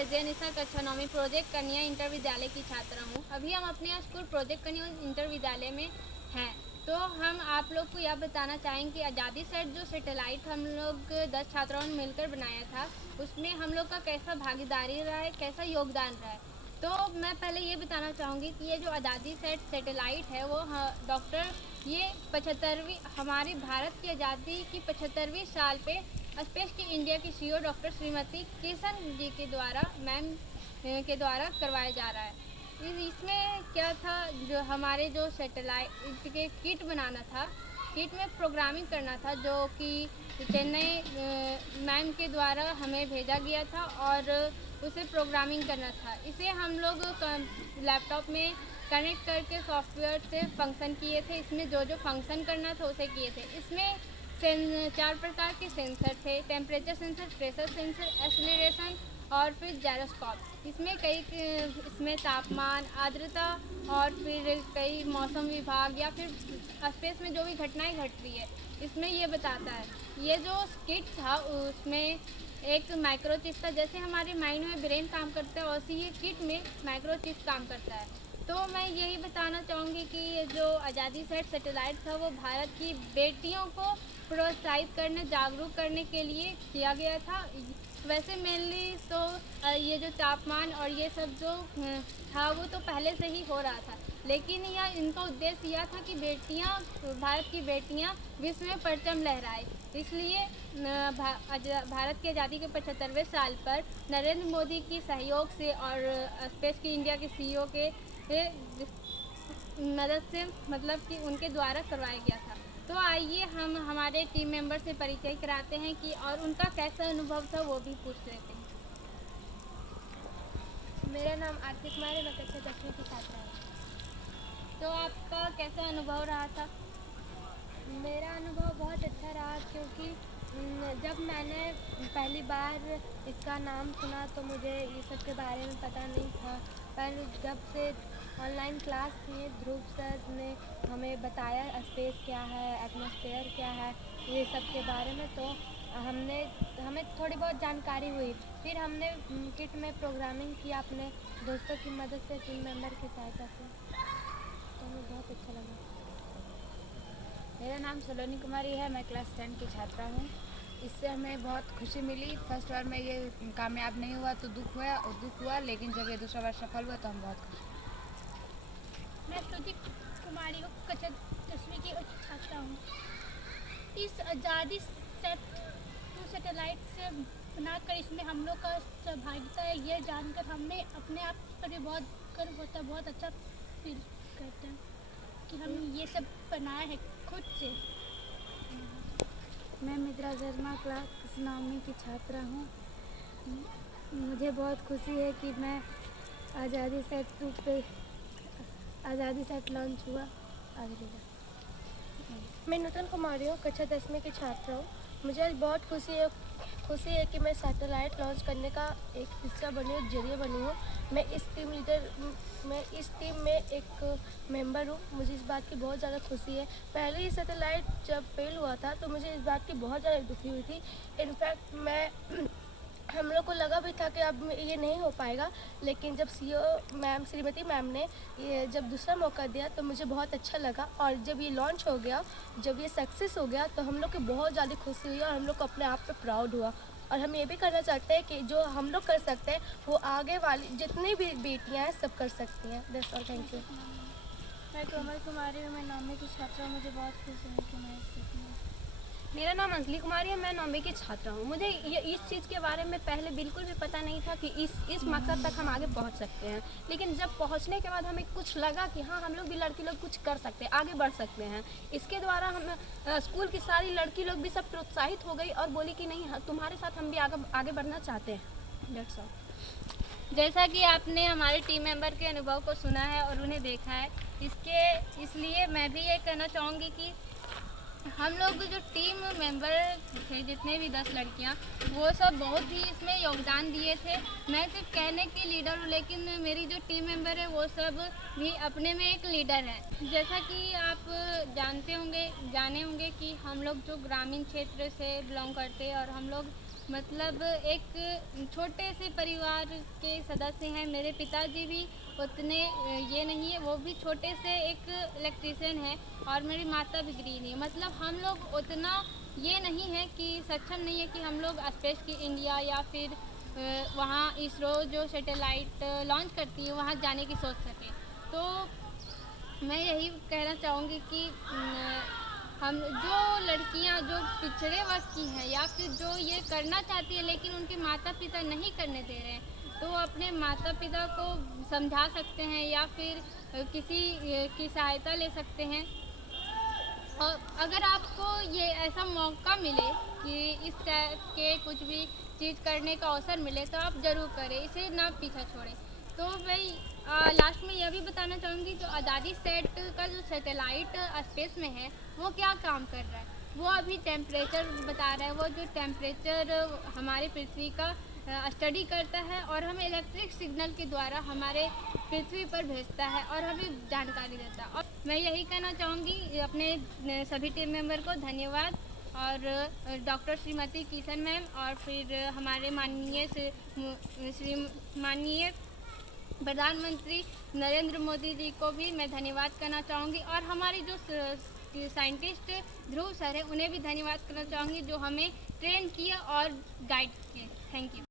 एजे निशा कक्षा 9 प्रोजेक्ट कन्या इंटर विद्यालय की छात्रा हूँ। अभी हम अपने स्कूल प्रोजेक्ट कन्या इंटर विद्यालय में हैं। तो हम आप लोग को यह बताना चाहेंगे कि आज़ादी सेट जो सैटेलाइट हम लोग 10 छात्राओं ने मिलकर बनाया था, उसमें हम लोग का कैसा भागीदारी रहा है, कैसा योगदान रहा है। तो मैं पहले ये बताना चाहूँगी कि ये जो आज़ादी सेट सैटेलाइट है वो डॉक्टर ये 75वीं हमारे भारत की आज़ादी की 75वीं साल पे स्पेस की इंडिया की सीईओ डॉक्टर श्रीमती किशन जी के द्वारा के द्वारा करवाया जा रहा है। इसमें क्या था, जो हमारे जो सैटेलाइट के किट बनाना था, किट में प्रोग्रामिंग करना था, जो कि चेन्नई मैम के द्वारा हमें भेजा गया था और उसे प्रोग्रामिंग करना था। इसे हम लोग लैपटॉप में कनेक्ट करके सॉफ्टवेयर से फंक्शन किए थे। इसमें जो जो फंक्शन करना था उसे किए थे। इसमें 4 प्रकार के सेंसर थे: temperature sensor, pressure sensor, acceleration और फिर जायरोस्कोप। इसमें तापमान, आर्द्रता और फिर कई मौसम विभाग या फिर स्पेस में जो भी घटनाएं घट रही है, इसमें ये बताता है। ये जो किट था उसमें एक माइक्रोचिप था। जैसे हमारे माइंड में ब्रेन काम करता है, वैसे ये किट में माइक्रोचिप काम करता है। तो मैं यही बताना चाहूँगी कि ये जो आज़ादी सेट सैटेलाइट था वो भारत की बेटियों को प्रोत्साहित करने, जागरूक करने के लिए किया गया था। वैसे मेनली तो ये जो तापमान और ये सब जो था वो तो पहले से ही हो रहा था, लेकिन इनका उद्देश्य यह था कि भारत की बेटियां विश्व में परचम लहराए। इसलिए भारत की आज़ादी के 75वें साल पर नरेंद्र मोदी की सहयोग से और स्पेस की इंडिया के सीईओ के मदद से, मतलब कि उनके द्वारा करवाया गया था। तो आइए हम हमारे टीम मेंबर से परिचय कराते हैं कि और उनका कैसा अनुभव था वो भी पूछ लेते हैं। मेरा नाम आरती कुमार है, मैं कक्षा 10वीं की छात्रा हूँ। तो आपका कैसा अनुभव रहा था? मेरा अनुभव बहुत अच्छा रहा, क्योंकि जब मैंने पहली बार इसका नाम सुना तो मुझे ये सब के बारे में पता नहीं था। पर जब से ऑनलाइन क्लास किए, ध्रुव सर ने हमें बताया स्पेस क्या है, एटमॉस्फेयर क्या है, ये सब के बारे में, तो हमें थोड़ी बहुत जानकारी हुई। फिर हमने किट में प्रोग्रामिंग किया अपने दोस्तों की मदद से, टीम मेंबर की सहायता से, तो हमें बहुत अच्छा लगा। मेरा नाम सलोनी कुमारी है, मैं क्लास 10 की छात्रा हूँ। इससे हमें बहुत खुशी मिली। फर्स्ट बार में ये कामयाब नहीं हुआ तो दुख हुआ, लेकिन जब ये दूसरा बार सफल हुआ तो हम बहुत खुश हैं। मैं श्रुति कुमारी हूँ, कक्षा 10वीं की छात्रा हूँ। इस आज़ादी सैटेलाइट से बनाकर इसमें हम लोग का सहभागिता है, ये जानकर हमें अपने आप पर भी बहुत गर्व होता है, बहुत अच्छा फील करते हैं कि हम ये सब बनाया है खुद से। मैं मित्रा शर्मा क्लास 9वीं की छात्रा हूँ। मुझे बहुत खुशी है कि मैं आज़ादी सेट लॉन्च हुआ। मैं नूतन कुमारी हूँ, कक्षा 10वीं की छात्रा हूँ। मुझे आज बहुत खुशी है कि मैं सैटेलाइट लॉन्च करने का एक हिस्सा बनी हूँ, जरिए बनी हूँ। मैं इस टीम में एक मेंबर हूँ। मुझे इस बात की बहुत ज़्यादा खुशी है। पहले ये सैटेलाइट जब फेल हुआ था तो मुझे इस बात की बहुत ज़्यादा दुखी हुई थी। इनफैक्ट हम लोग को लगा भी था कि अब ये नहीं हो पाएगा, लेकिन जब सीईओ मैम, श्रीमती मैम ने ये जब दूसरा मौका दिया तो मुझे बहुत अच्छा लगा। और जब ये लॉन्च हो गया, जब ये सक्सेस हो गया, तो हम लोग को बहुत ज़्यादा खुशी हुई और हम लोग को अपने आप पे प्राउड हुआ। और हम ये भी करना चाहते हैं कि जो हम लोग कर सकते हैं वो आगे वाली जितनी भी बेटियाँ हैं सब कर सकती हैं। That's all, thank you. मैं कोमल कुमारी हूँ, मैं 9वीं की छात्रा हूँ। मुझे बहुत खुशी है कि मैं मेरा नाम अंजलि कुमारी है, मैं 9वीं की छात्रा हूँ। मुझे इस चीज़ के बारे में पहले बिल्कुल भी पता नहीं था कि इस मकसद तक हम आगे पहुँच सकते हैं। लेकिन जब पहुँचने के बाद हमें कुछ लगा कि हाँ, हम लोग भी लड़की लोग कुछ कर सकते हैं, आगे बढ़ सकते हैं। इसके द्वारा हम स्कूल की सारी लड़की लोग भी सब प्रोत्साहित हो गई और बोली कि नहीं, तुम्हारे साथ हम भी आगे बढ़ना चाहते हैं। That's all. जैसा कि आपने हमारे टीम मेंबर के अनुभव को सुना है और उन्हें देखा है, इसलिए मैं भी ये कहना चाहूँगी कि हम लोग जो टीम मेंबर थे, जितने भी 10 लड़कियां, वो सब बहुत ही इसमें योगदान दिए थे। मैं सिर्फ कहने की लीडर हूँ, लेकिन मेरी जो टीम मेंबर है वो सब भी अपने में एक लीडर है। जैसा कि आप जाने होंगे कि हम लोग जो ग्रामीण क्षेत्र से बिलोंग करते हैं और हम लोग मतलब एक छोटे से परिवार के सदस्य हैं। मेरे पिताजी भी उतने ये नहीं है, वो भी छोटे से एक इलेक्ट्रीशियन है और मेरी माता भी गृहिणी है। मतलब हम लोग उतना ये नहीं है कि सक्षम नहीं है कि हम लोग स्पेस की इंडिया या फिर वहाँ इसरो जो सैटेलाइट लॉन्च करती है वहाँ जाने की सोच सकें। तो मैं यही कहना चाहूँगी कि हम जो लड़कियां जो पिछड़े वर्ग की हैं या फिर जो ये करना चाहती है लेकिन उनके माता पिता नहीं करने दे रहे हैं, तो अपने माता पिता को समझा सकते हैं या फिर किसी की सहायता ले सकते हैं। और अगर आपको ये ऐसा मौका मिले कि इस टाइप के कुछ भी चीज़ करने का अवसर मिले तो आप ज़रूर करें, इसे ना पीछा छोड़ें। तो मैं लास्ट में यह भी बताना चाहूँगी जो आज़ादी सेट का जो सैटेलाइट स्पेस में है वो क्या काम कर रहा है, वो अभी टेम्परेचर बता रहा है। वो जो टेम्परेचर हमारे पृथ्वी का स्टडी करता है और हमें इलेक्ट्रिक सिग्नल के द्वारा हमारे पृथ्वी पर भेजता है और हमें जानकारी देता है। और मैं यही कहना चाहूँगी अपने सभी टीम मेंबर को धन्यवाद, और डॉक्टर श्रीमती किशन मैम और फिर हमारे माननीय प्रधानमंत्री नरेंद्र मोदी जी को भी मैं धन्यवाद करना चाहूँगी, और हमारे जो साइंटिस्ट ध्रुव सर हैं उन्हें भी धन्यवाद करना चाहूँगी जो हमें ट्रेन किए और गाइड किए। Thank you.